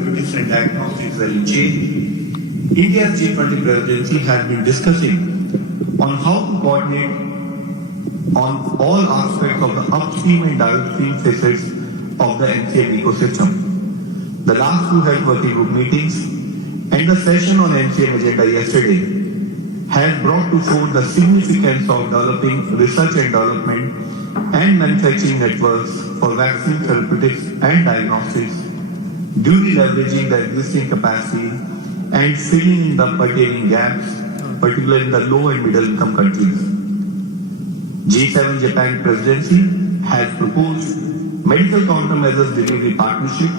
therapeutics and diagnostics value chain, India's G20 presidency has been discussing on how to coordinate on all aspects of the upstream and downstream facets of the MCM ecosystem. The last two health working group meetings and the session on MCM agenda yesterday has brought to fore the significance of developing research and development and manufacturing networks for vaccine therapeutics and diagnostics, duly leveraging the existing capacity and filling in the pertaining gaps, particularly in the low and middle income countries. G7 Japan presidency has proposed medical countermeasures delivery partnership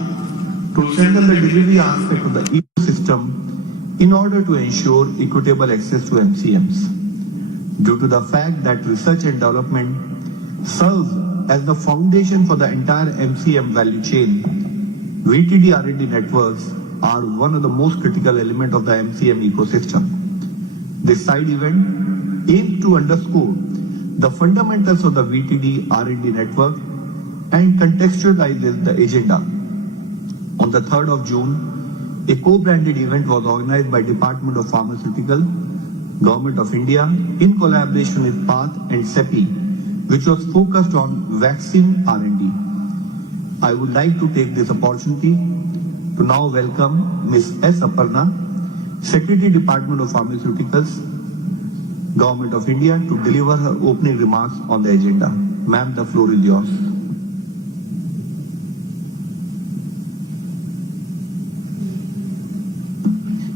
to strengthen the delivery aspect of the ecosystem in order to ensure equitable access to MCMs. Due to the fact that research and development serves as the foundation for the entire MCM value chain, VTD R&D networks are one of the most critical elements of the MCM ecosystem. This side event aims to underscore the fundamentals of the VTD R&D network and contextualizes the agenda. On the 3rd of June, a co-branded event was organized by Department of Pharmaceutical, Government of India, in collaboration with PATH and CEPI, which was focused on vaccine R&D. I would like to take this opportunity to now welcome Ms. S. Aparna, Secretary, Department of Pharmaceuticals, Government of India, to deliver her opening remarks on the agenda. Ma'am, the floor is yours.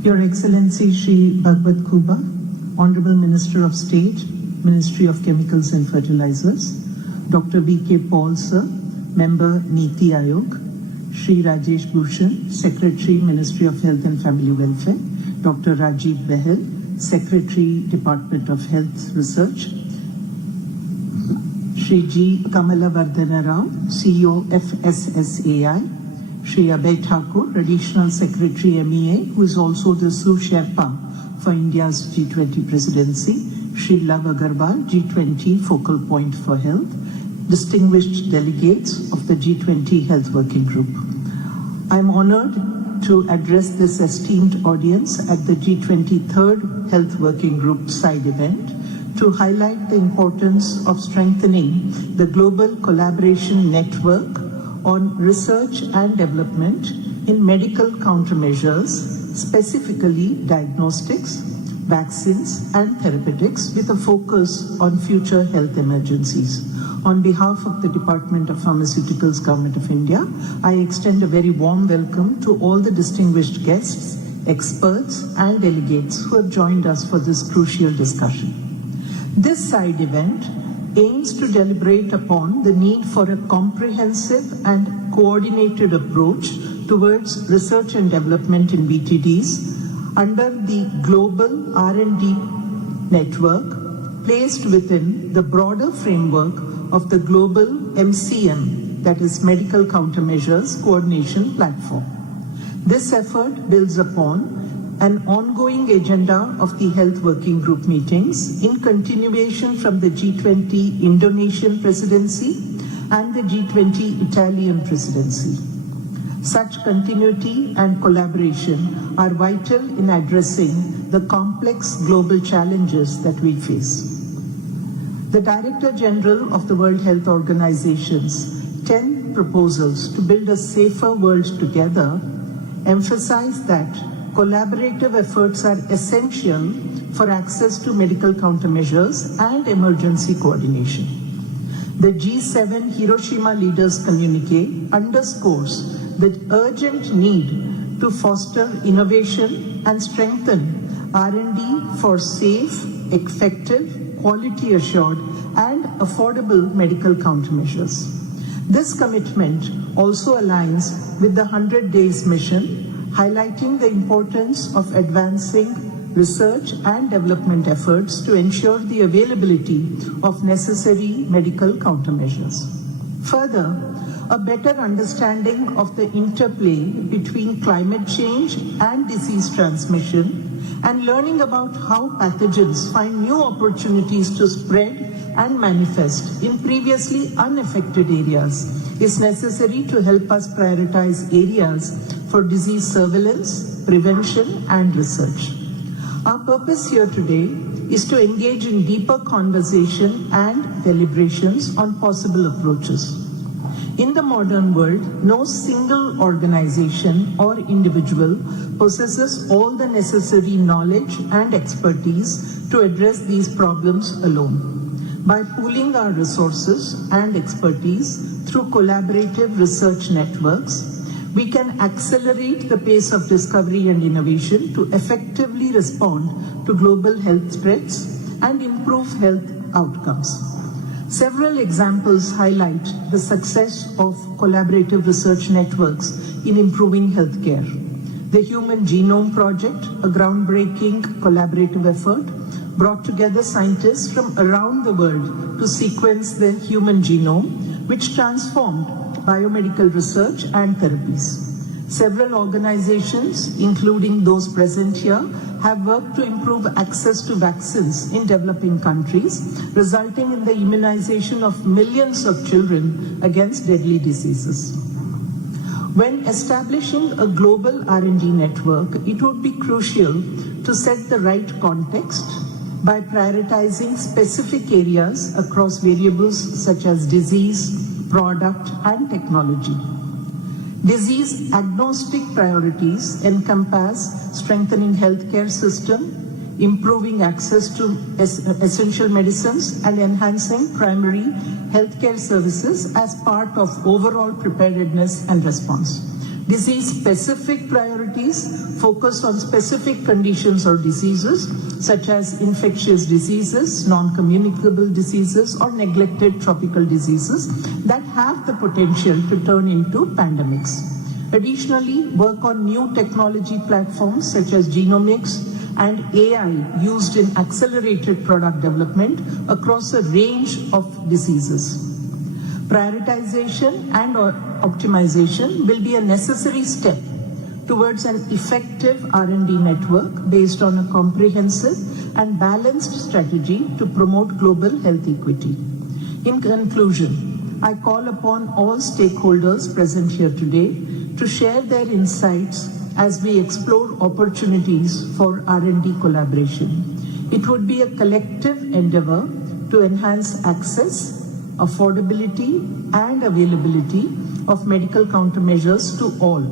Your Excellency Shri Bhagwat Kuba, Honorable Minister of State, Ministry of Chemicals and Fertilizers, Dr. B.K. Paul, Sir, Member Niti Aayog, Shri Rajesh Bhushan, Secretary, Ministry of Health and Family Welfare, Dr. Rajiv Behel, Secretary, Department of Health Research, Shri G. Kamala Vardhana Rao, CEO FSSAI, Shri Abhay Thakur, Additional Secretary MEA, who is also the sous Sherpa for India's G20 presidency, Shri Love Agarwal, G20 Focal Point for Health, distinguished delegates of the G20 Health Working Group. I am honored to address this esteemed audience at the G20 Third Health Working Group side event to highlight the importance of strengthening the global collaboration network on research and development in medical countermeasures, specifically diagnostics, vaccines, and therapeutics, with a focus on future health emergencies. On behalf of the Department of Pharmaceuticals, Government of India, I extend a very warm welcome to all the distinguished guests, experts, and delegates who have joined us for this crucial discussion. This side event aims to deliberate upon the need for a comprehensive and coordinated approach towards research and development in BTDs under the global R&D network placed within the broader framework of the global MCM, that is Medical Countermeasures Coordination Platform. This effort builds upon an ongoing agenda of the Health Working Group meetings in continuation from the G20 Indonesian presidency and the G20 Italian presidency. Such continuity and collaboration are vital in addressing the complex global challenges that we face. The Director General of the World Health Organization's 10 proposals to build a safer world together emphasize that collaborative efforts are essential for access to medical countermeasures and emergency coordination. The G7 Hiroshima Leaders Communique underscores the urgent need to foster innovation and strengthen R&D for safe, effective, quality assured, and affordable medical countermeasures. This commitment also aligns with the 100 Days mission, highlighting the importance of advancing research and development efforts to ensure the availability of necessary medical countermeasures. Further, a better understanding of the interplay between climate change and disease transmission and learning about how pathogens find new opportunities to spread and manifest in previously unaffected areas is necessary to help us prioritize areas for disease surveillance, prevention, and research. Our purpose here today is to engage in deeper conversation and deliberations on possible approaches. In the modern world, no single organization or individual possesses all the necessary knowledge and expertise to address these problems alone. By pooling our resources and expertise through collaborative research networks, we can accelerate the pace of discovery and innovation to effectively respond to global health threats and improve health outcomes. Several examples highlight the success of collaborative research networks in improving healthcare. The Human Genome Project, a groundbreaking collaborative effort, brought together scientists from around the world to sequence the human genome, which transformed biomedical research and therapies. Several organizations, including those present here, have worked to improve access to vaccines in developing countries, resulting in the immunization of millions of children against deadly diseases. When establishing a global R&D network, it would be crucial to set the right context by prioritizing specific areas across variables such as disease, product, and technology. Disease agnostic priorities encompass strengthening healthcare system, improving access to essential medicines, and enhancing primary healthcare services as part of overall preparedness and response. Disease-specific priorities focus on specific conditions or diseases, such as infectious diseases, non-communicable diseases, or neglected tropical diseases that have the potential to turn into pandemics. Additionally, work on new technology platforms such as genomics and AI used in accelerated product development across a range of diseases. Prioritization and optimization will be a necessary step towards an effective R&D network based on a comprehensive and balanced strategy to promote global health equity. In conclusion, I call upon all stakeholders present here today to share their insights as we explore opportunities for R&D collaboration. It would be a collective endeavor to enhance access, affordability, and availability of medical countermeasures to all,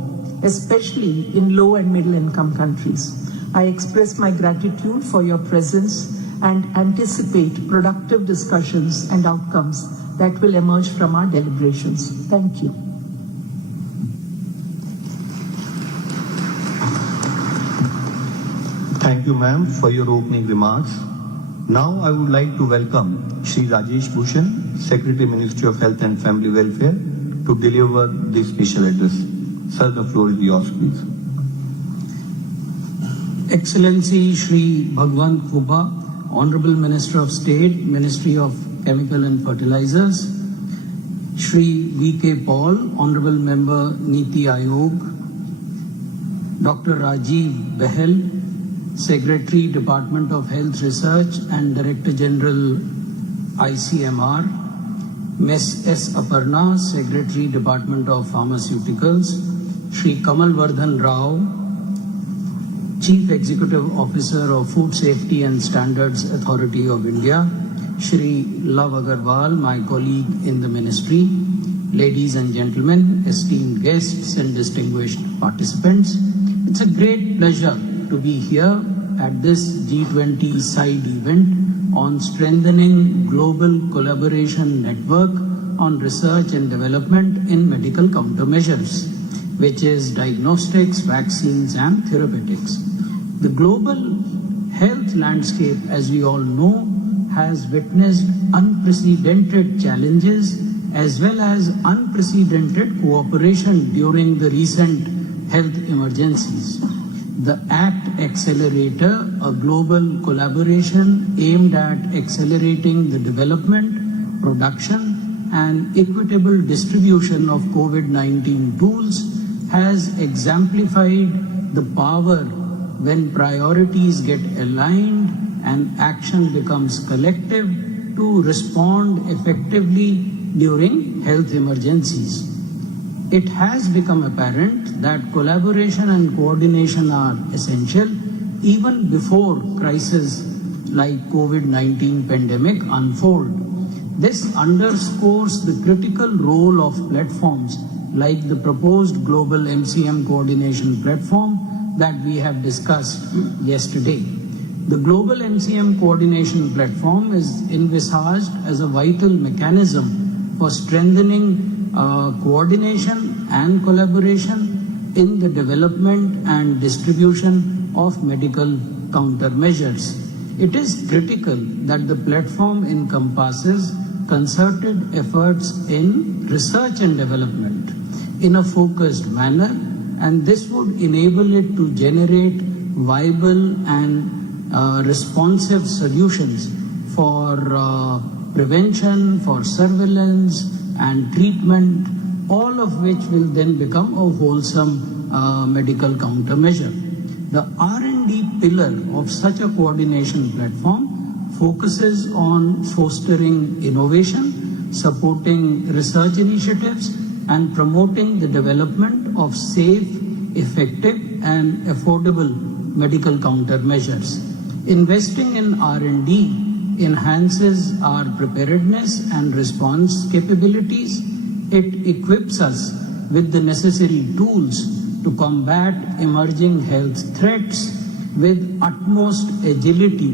especially in low and middle income countries. I express my gratitude for your presence and anticipate productive discussions and outcomes that will emerge from our deliberations. Thank you. Thank you, ma'am, for your opening remarks. Now I would like to welcome Shri Rajesh Bhushan, Secretary, Ministry of Health and Family Welfare, to deliver this special address. Sir, the floor is yours, please. Excellency Shri Bhagwant Khubha, Honorable Minister of State, Ministry of Chemical and Fertilizers, Shri V.K. Paul, Honorable Member Niti Aayog, Dr. Rajiv Behel, Secretary, Department of Health Research and Director General, ICMR, Ms. S. Aparna, Secretary, Department of Pharmaceuticals, Shri Kamal Vardhan Rao, Chief Executive Officer of Food Safety and Standards Authority of India, Shri Love Agarwal, my colleague in the ministry, ladies and gentlemen, esteemed guests and distinguished participants, it's a great pleasure to be here at this G20 side event on strengthening global collaboration network on research and development in medical countermeasures, which is diagnostics, vaccines, and therapeutics. The global health landscape, as we all know, has witnessed unprecedented challenges as well as unprecedented cooperation during the recent health emergencies. The ACT Accelerator, a global collaboration aimed at accelerating the development, production, and equitable distribution of COVID-19 tools, has exemplified the power when priorities get aligned and action becomes collective to respond effectively during health emergencies. it has become apparent that collaboration and coordination are essential even before crises like COVID-19 pandemic unfold. This underscores the critical role of platforms like the proposed global MCM coordination platform that we have discussed yesterday. The global MCM coordination platform is envisaged as a vital mechanism for strengthening coordination and collaboration in the development and distribution of medical countermeasures. It is critical that the platform encompasses concerted efforts in research and development in a focused manner, and this would enable it to generate viable and responsive solutions for prevention, for surveillance and treatment, all of which will then become a wholesome medical countermeasure. The R&D pillar of such a coordination platform focuses on fostering innovation, supporting research initiatives, and promoting the development of safe, effective, and affordable medical countermeasures. Investing in R&D enhances our preparedness and response capabilities. It equips us with the necessary tools to combat emerging health threats with utmost agility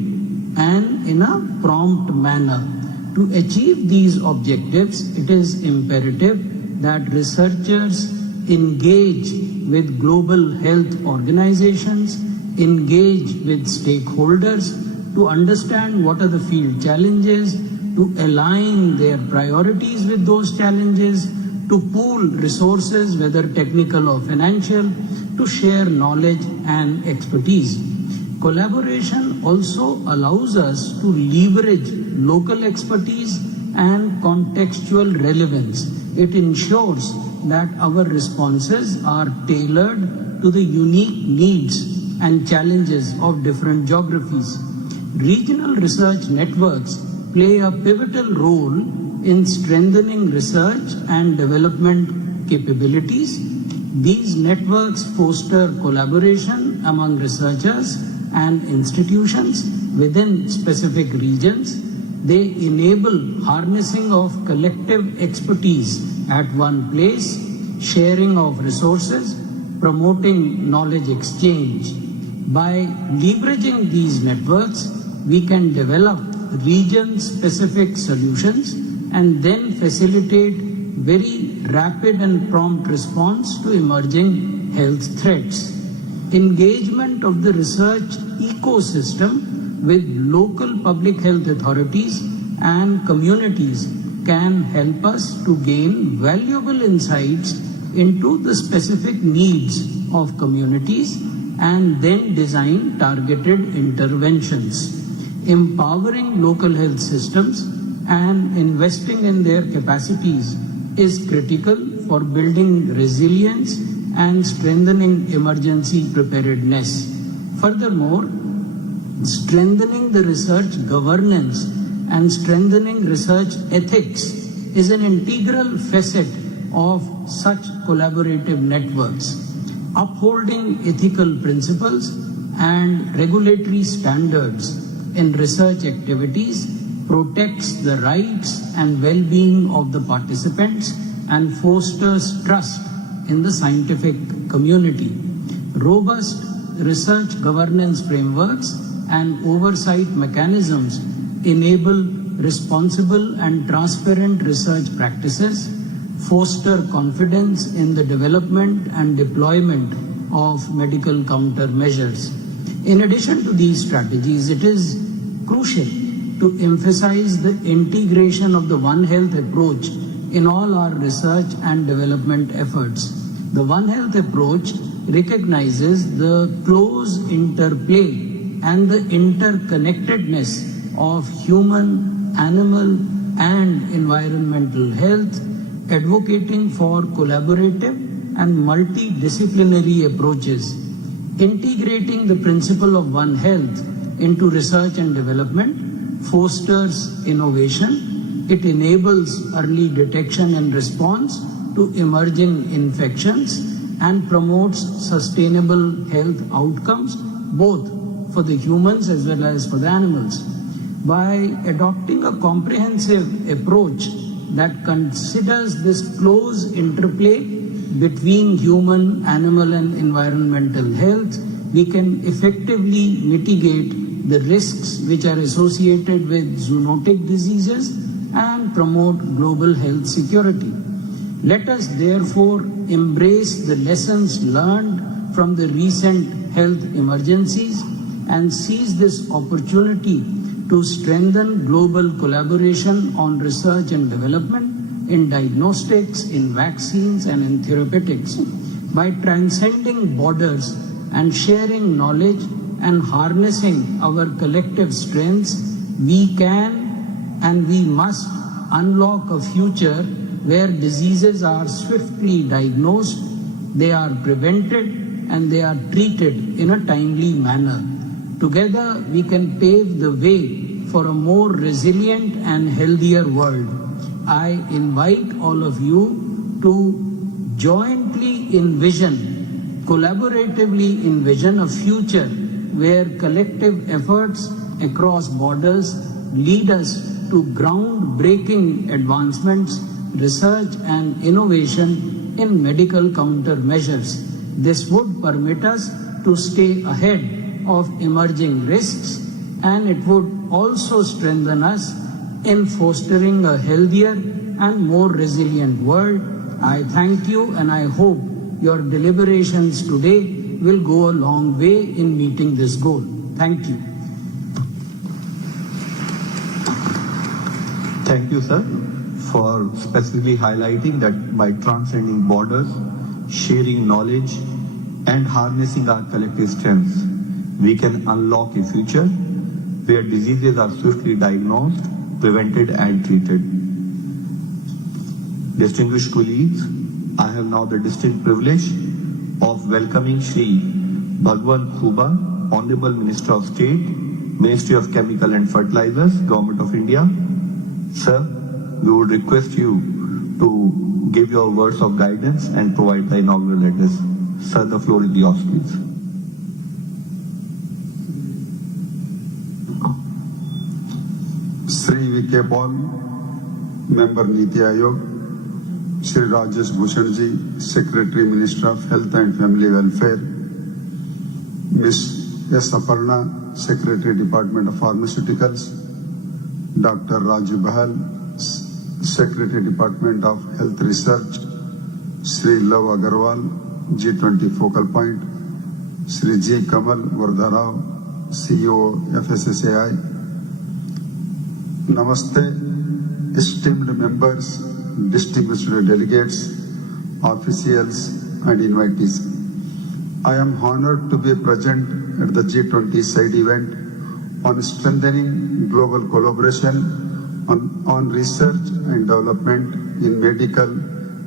and in a prompt manner. To achieve these objectives, it is imperative that researchers engage with global health organizations, engage with stakeholders to understand what are the field challenges, to align their priorities with those challenges, to pool resources, whether technical or financial, to share knowledge and expertise. Collaboration also allows us to leverage local expertise and contextual relevance. It ensures that our responses are tailored to the unique needs and challenges of different geographies. Regional research networks play a pivotal role in strengthening research and development capabilities. These networks foster collaboration among researchers and institutions within specific regions. They enable harnessing of collective expertise at one place, sharing of resources, promoting knowledge exchange. By leveraging these networks, we can develop region-specific solutions and then facilitate very rapid and prompt response to emerging health threats. Engagement of the research ecosystem with local public health authorities and communities can help us to gain valuable insights into the specific needs of communities and then design targeted interventions. Empowering local health systems and investing in their capacities is critical for building resilience and strengthening emergency preparedness. Furthermore, strengthening the research governance and strengthening research ethics is an integral facet of such collaborative networks. Upholding ethical principles and regulatory standards in research activities protects the rights and well-being of the participants and fosters trust in the scientific community. Robust research governance frameworks and oversight mechanisms enable responsible and transparent research practices, foster confidence in the development and deployment of medical countermeasures. In addition to these strategies, it is crucial to emphasize the integration of the One Health approach in all our research and development efforts. The One Health approach recognizes the close interplay and the interconnectedness of human, animal, and environmental health, advocating for collaborative and multidisciplinary approaches. Integrating the principle of One Health into research and development fosters innovation. It enables early detection and response to to emerging infections and promotes sustainable health outcomes, both for the humans as well as for the animals. By adopting a comprehensive approach that considers this close interplay between human, animal, and environmental health, we can effectively mitigate the risks which are associated with zoonotic diseases and promote global health security. Let us therefore embrace the lessons learned from the recent health emergencies and seize this opportunity to strengthen global collaboration on research and development in diagnostics, in vaccines, and in therapeutics. By transcending borders and sharing knowledge and harnessing our collective strengths, we can and we must unlock a future where diseases are swiftly diagnosed, they are prevented, and they are treated in a timely manner. Together, we can pave the way for a more resilient and healthier world. I invite all of you to jointly envision, collaboratively envision a future where collective efforts across borders lead us to groundbreaking advancements, research and innovation in medical countermeasures. This would permit us to stay ahead of emerging risks, and it would also strengthen us in fostering a healthier and more resilient world. I thank you, and I hope your deliberations today will go a long way in meeting this goal. Thank you. Thank you, sir, for specifically highlighting that by transcending borders, sharing knowledge, and harnessing our collective strengths, we can unlock a future where diseases are swiftly diagnosed, prevented, and treated. Distinguished colleagues, I have now the distinct privilege of welcoming Shri Bhagwan Khuba, Honorable Minister of State, Ministry of Chemical and Fertilizers, Government of India. Sir, we would request you to give your words of guidance and provide the inaugural address. Sir, the floor is yours, please. Sri V.K. Paul, Member Niti Ayog, Sri Rajesh Bhushan Ji, Secretary Minister of Health and Family Welfare, Ms. S. Aparna, Secretary Department of Pharmaceuticals, Dr. Raju Bahal, Secretary Department of Health Research, Sri Love Agarwal, G20 Focal Point, Sri G. Kamal Vardharao, CEO FSSAI. Namaste, esteemed members, distinguished delegates, officials and invitees. I am honored to be present at the G20 side event on strengthening global collaboration on research and development in medical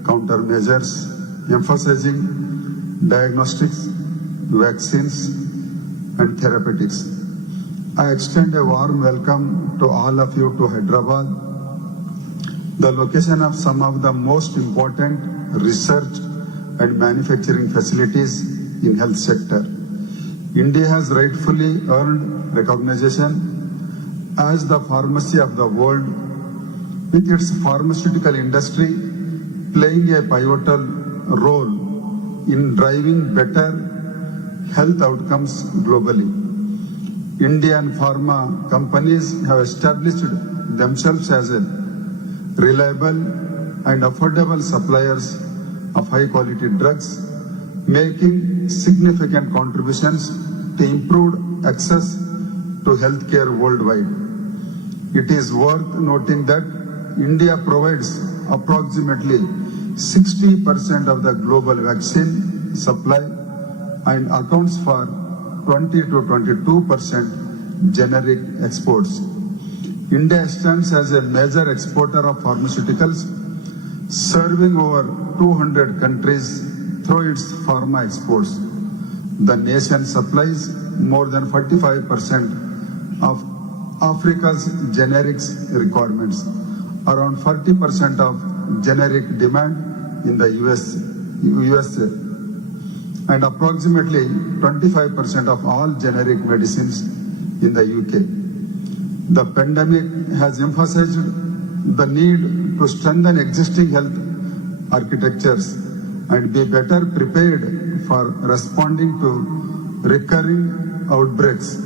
countermeasures, emphasizing diagnostics, vaccines, and therapeutics. I extend a warm welcome to all of you to Hyderabad, the location of some of the most important research and manufacturing facilities in health sector. India has rightfully earned recognition as the pharmacy of the world, with its pharmaceutical industry playing a pivotal role in driving better health outcomes globally. Indian pharma companies have established themselves as a reliable and affordable suppliers of high-quality drugs, making significant contributions to improved access to healthcare worldwide. It is worth noting that India provides approximately 60% of the global vaccine supply and accounts for 20 to 22% generic exports. India stands as a major exporter of pharmaceuticals, serving over 200 countries through its pharma exports. The nation supplies more than 45% of Africa's generics requirements. Around 40% of generic demand in the USA, and approximately 25% of all generic medicines in the UK. The pandemic has emphasized the need to strengthen existing health architectures and be better prepared for responding to recurring outbreaks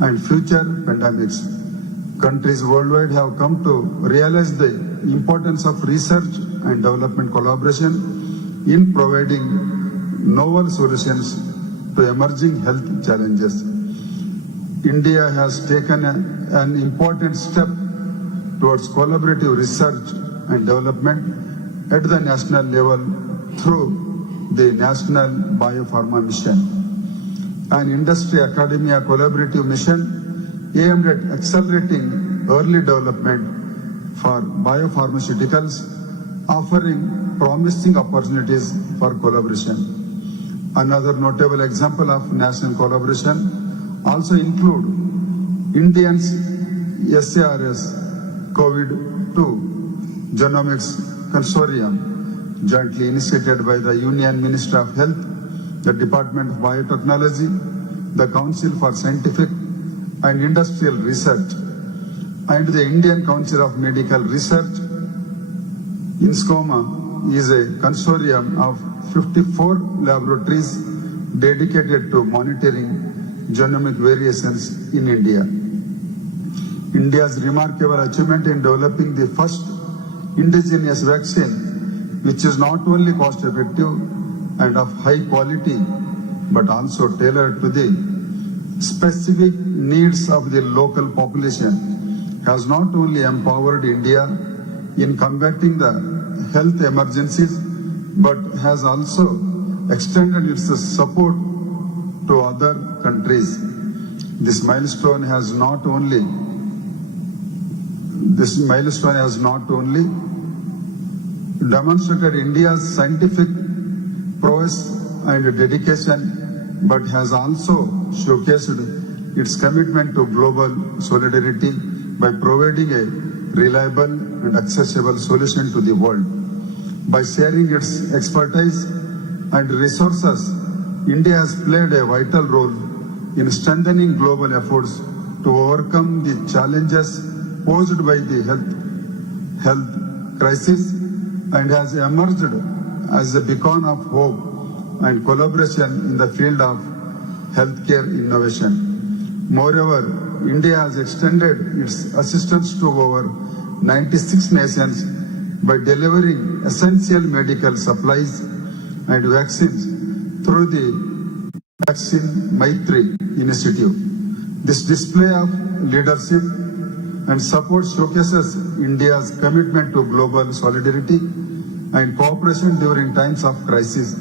and future pandemics. Countries worldwide have come to realize the importance of research and development collaboration in providing novel solutions to emerging health challenges. India has taken an important step towards collaborative research and development at the national level through the National Biopharma Mission, an industry-academia collaborative mission aimed at accelerating early development for biopharmaceuticals, offering promising opportunities for collaboration. Another notable example of national collaboration also include Indians SARS COVID-2 Genomics Consortium, jointly initiated by the Union Ministry of Health, the Department of Biotechnology, the Council for Scientific and Industrial Research, and the Indian Council of Medical Research. INSCOMA is a consortium of 54 laboratories dedicated to monitoring genomic variations in India. India's remarkable achievement in developing the first indigenous vaccine, which is not only cost effective and of high quality, but also tailored to the specific needs of the local population, has not only empowered India in combating the health emergencies, but has also extended its support to other countries. This milestone has not only demonstrated India's scientific prowess and dedication, but has also showcased its commitment to global solidarity by providing a reliable and accessible solution to the world. By sharing its expertise and resources, India has played a vital role in strengthening global efforts to overcome the challenges posed by the health crisis and has emerged as a beacon of hope and collaboration in the field of healthcare innovation. Moreover, India has extended its assistance to over 96 nations by delivering essential medical supplies and vaccines through the Vaccine Maitri initiative. This display of leadership and support showcases India's commitment to global solidarity and cooperation during times of crisis.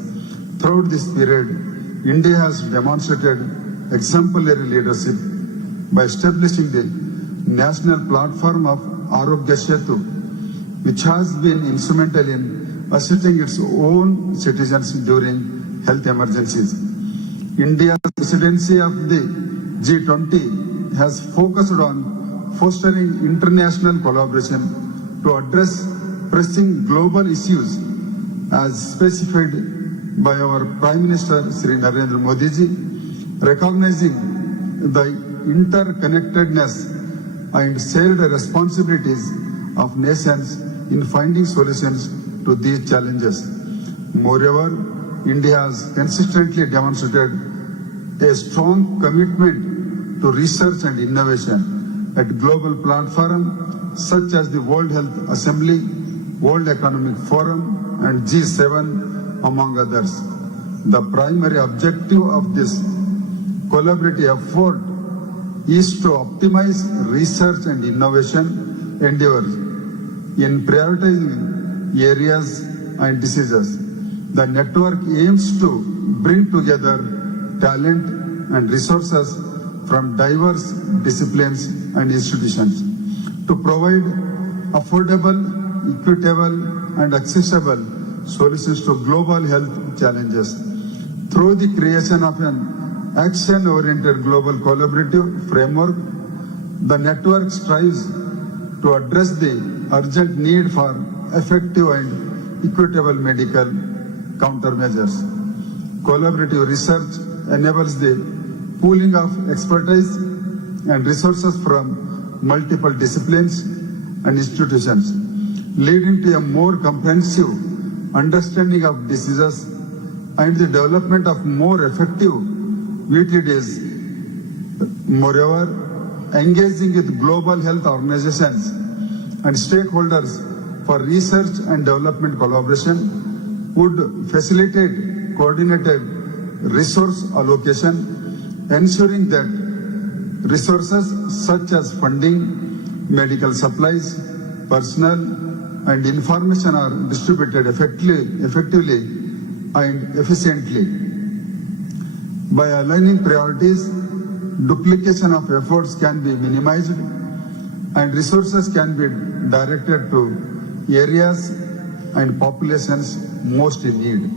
Throughout this period, India has demonstrated exemplary leadership by establishing the national platform of Arogya Setu, which has been instrumental in assisting its own citizens during health emergencies. India's presidency of the G20 has focused on fostering international collaboration to address pressing global issues as specified by our Prime Minister Sri Narendra Modi ji, recognizing the interconnectedness and shared responsibilities of nations in finding solutions to these challenges. Moreover, India has consistently demonstrated a strong commitment to research and innovation at global platforms such as the World Health Assembly, World Economic Forum, and G7, among others. The primary objective of this collaborative effort is to optimize research and innovation endeavors in prioritizing areas and diseases. The network aims to bring together talent and resources from diverse disciplines and institutions to provide affordable, equitable, and accessible solutions to global health challenges. Through the creation of an action-oriented global collaborative framework, the network strives to address the urgent need for effective and equitable medical countermeasures. Collaborative research enables the pooling of expertise and resources from multiple disciplines and institutions, leading to a more comprehensive understanding of diseases and the development of more effective VTDs. Moreover, engaging with global health organizations and stakeholders for research and development collaboration would facilitate coordinated resource allocation, ensuring that resources such as funding, medical supplies, personnel, and information are distributed effectively and efficiently. By aligning priorities, duplication of efforts can be minimized and resources can be directed to areas and populations most in need.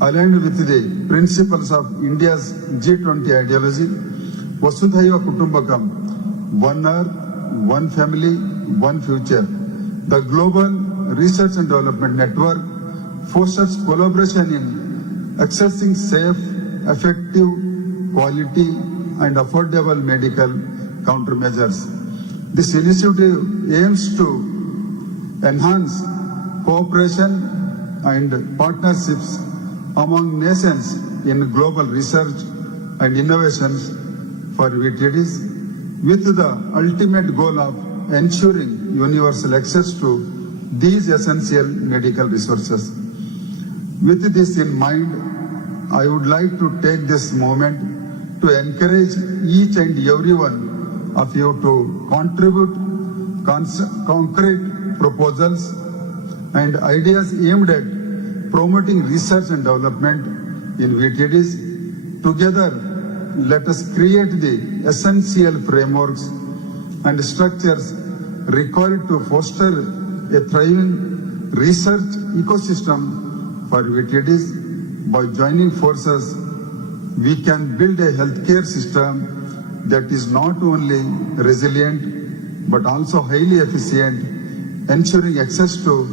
Aligned with the principles of India's G20 ideology, Vasudhaiva Kutumbakam, one earth, one family, one future. The Global Research and Development Network fosters collaboration in accessing safe, effective, quality, and affordable medical countermeasures. This initiative aims to enhance cooperation and partnerships among nations in global research and innovations for VTDs, with the ultimate goal of ensuring universal access to these essential medical resources. With this in mind, I would like to take this moment to encourage each and every one of you to contribute concrete proposals and ideas aimed at promoting research and development in VTDs. Together, let us create the essential frameworks and structures required to foster a thriving research ecosystem for VTDs. By joining forces, we can build a healthcare system that is not only resilient but also highly efficient, ensuring access to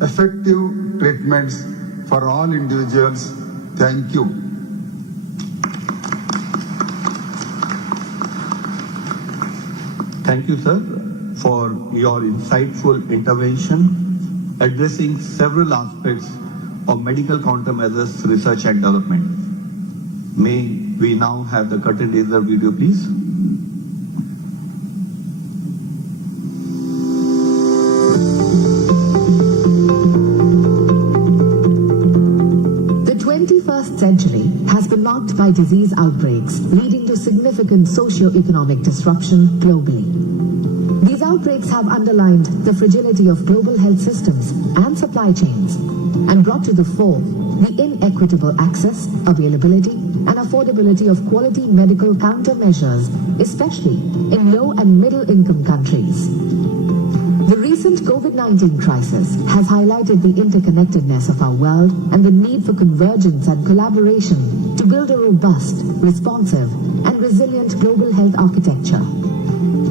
effective treatments for all individuals. Thank you. Thank you, sir, for your insightful intervention addressing several aspects of medical countermeasures research and development. May we now have the curtain raiser video, please. The 21st century has been marked by disease outbreaks, leading to significant socio-economic disruption globally. These outbreaks have underlined the fragility of global health systems and supply chains and brought to the fore the inequitable access, availability, and affordability of quality medical countermeasures, especially in low and middle-income countries. The recent COVID-19 crisis has highlighted the interconnectedness of our world and the need for convergence and collaboration to build a robust, responsive, and resilient global health architecture.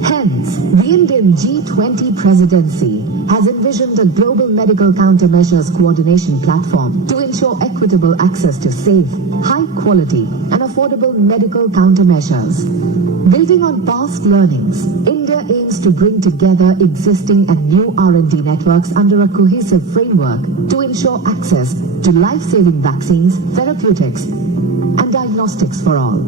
Hence, the Indian G20 presidency has envisioned a global medical countermeasures coordination platform to ensure equitable access to safe, high-quality, and affordable medical countermeasures. Building on past learnings, India aims to bring together existing and new R&D networks under a cohesive framework to ensure access to life-saving vaccines, therapeutics, and diagnostics for all.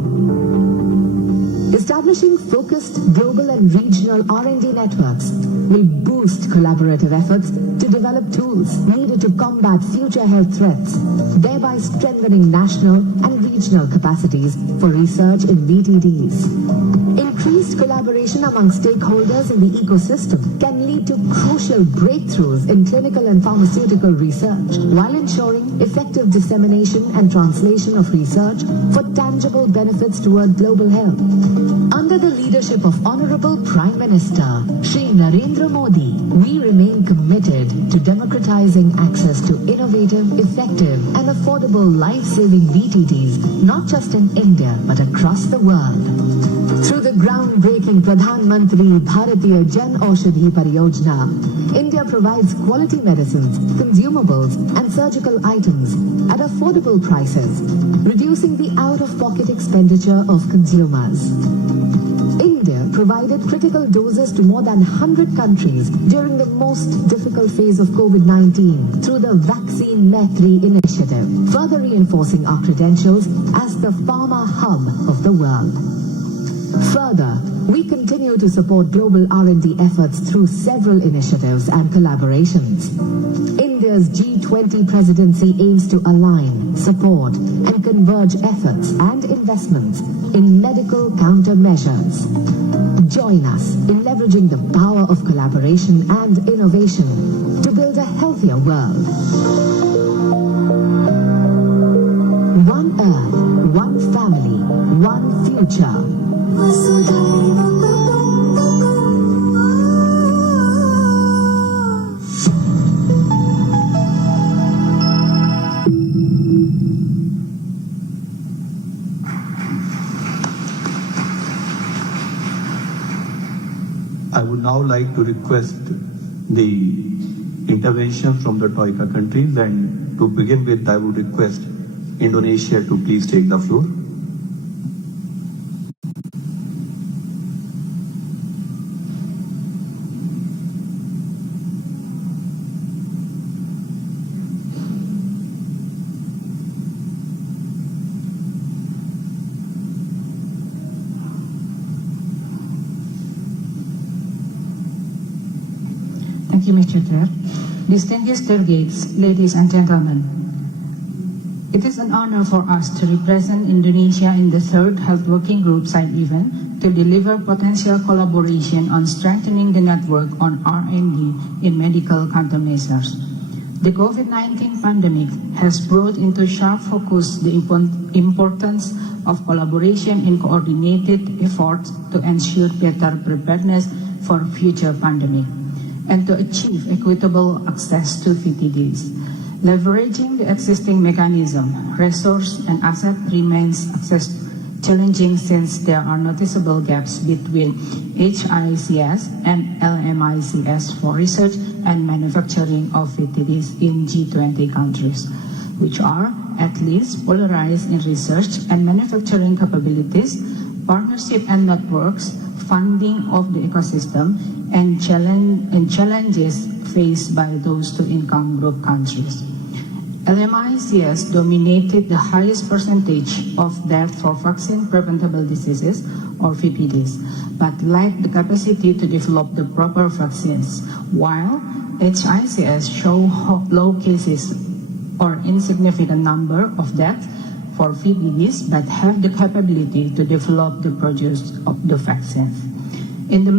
Establishing focused global and regional R&D networks will boost collaborative efforts to develop tools needed to combat future health threats, thereby strengthening national and regional capacities for research in VTDs. Increased collaboration among stakeholders in the ecosystem can lead to crucial breakthroughs in clinical and pharmaceutical research, while ensuring effective dissemination and translation of research for tangible benefits toward global health. Under the leadership of Honorable Prime Minister Shri Narendra Modi, we remain committed to democratizing access to innovative, effective and affordable life-saving BTTs, not just in India but across the world. Through the groundbreaking Pradhan Mantri Bharatiya Jan Aushadhi Pariyojana, India provides quality medicines, consumables and surgical items at affordable prices, reducing the out-of-pocket expenditure of consumers. India provided critical doses to more than 100 countries during the most difficult phase of COVID-19 through the Vaccine Maitri initiative, further reinforcing our credentials as the pharma hub of the world. Further, we continue to support global R&D efforts through several initiatives and collaborations. India's G20 presidency aims to align, support, and converge efforts and investments in medical countermeasures. Join us in leveraging the power of collaboration and innovation to build a healthier world. One Earth, one family, one future. I would now like to request the intervention from the Troika countries, and to begin with, I would request Indonesia to please take the floor. Thank you, Mr. Chair. Distinguished delegates, ladies and gentlemen, it is an honor for us to represent Indonesia in the third Health Working Group side event to deliver potential collaboration on strengthening the network on R&D in medical countermeasures. The COVID-19 pandemic has brought into sharp focus the importance of collaboration in coordinated efforts to ensure better preparedness for future pandemic and to achieve equitable access to VTDs. Leveraging the existing mechanism, resource and asset remains challenging since there are noticeable gaps between HICS and LMICS for research and manufacturing of VTDs in G20 countries, which are at least polarized in research and manufacturing capabilities, partnership and networks, funding of the ecosystem, and challenges faced by those two-income group countries. LMICS dominated the highest percentage of death for vaccine-preventable diseases, or VPDs, but lacked the capacity to develop the proper vaccines, while HICS show low cases or insignificant number of deaths for VPDs, but have the capability to develop the produce of the vaccines. In the